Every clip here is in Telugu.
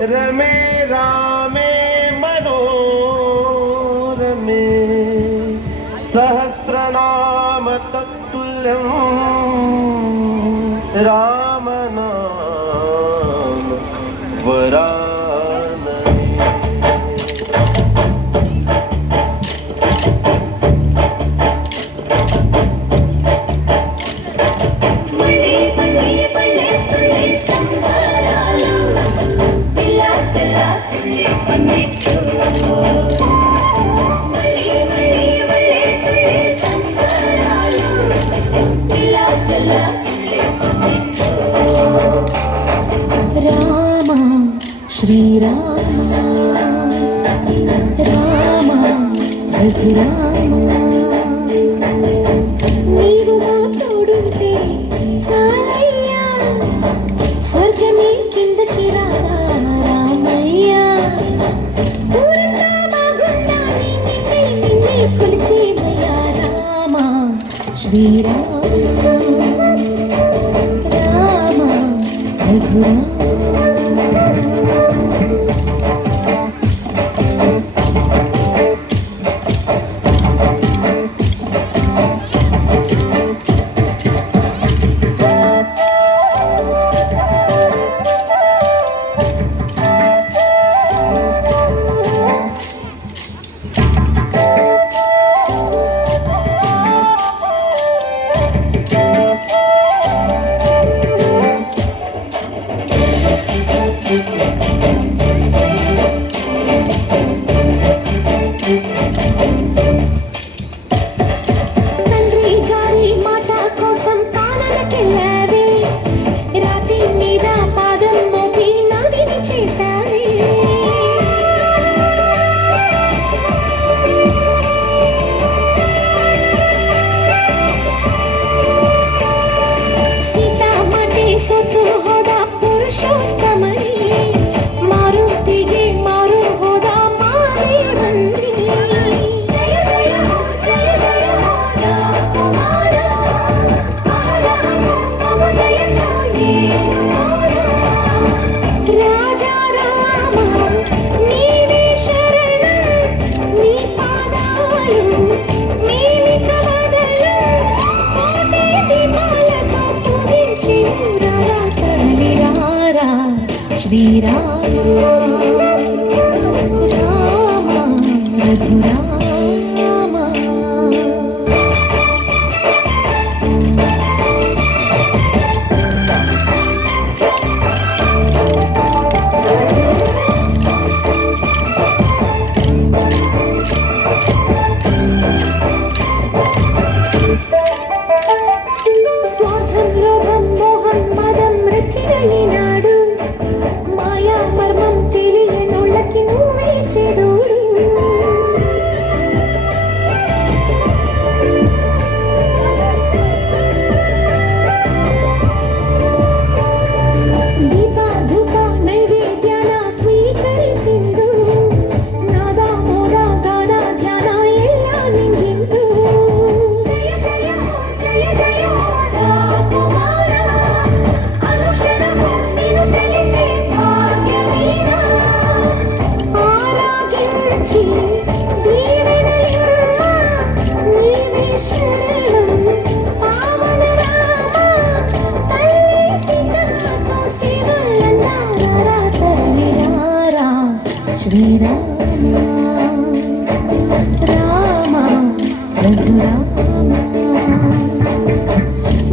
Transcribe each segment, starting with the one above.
रमे रामे मनोरमे सहस्रनाम तत्तुल्यं रामनाम वरानने। राम श्री राम राम रघुराम నీవు మా తోడుంటే చాలయ్యా స్వర్గమే కిందకి రాదా రామయ్యా ఊరంతా బాగుండాలి నిన్నే కొలిచేమయ్యా రామ శ్రీరామ రామ రఘురామ श्रीराम राम रघुराम स्वार्थं लोभं मोहं मदं रचिरयिनाडु माया मर्मं తెలియనోళ్ళకి నువ్వే చెడుడు దీప ధూప నైవేద్యాల స్వీకరిసిందు నాద మోద గాన ధ్యాన ಎಲ್ಲ ನಿಂಗಿಂದು జయ జయ జయ జయ కుమార అనుక్షణము నిన్ను తెలిచే భాగ్యమీన ఆరాగించి దీవెనలిమ్మ నీవే శరణం పావన రామ తల్లి సీతమ్మకు సేవలందారా తల్లిరారా శ్రీరామ రామ రఘురామ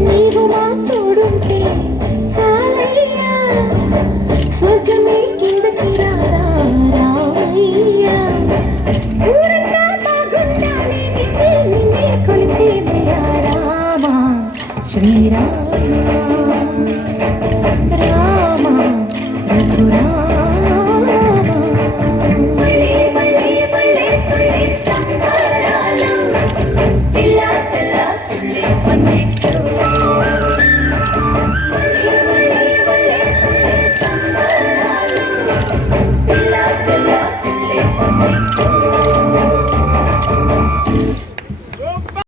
నీవు మా తోడుంటే చాలయ్యా స్వర్గమే కిందకి రాదా రామయ్యా ఊరంతా బాగుండాలి నిన్నే కొలిచేమయ్యా రామ శ్రీరామ రామ రఘురామ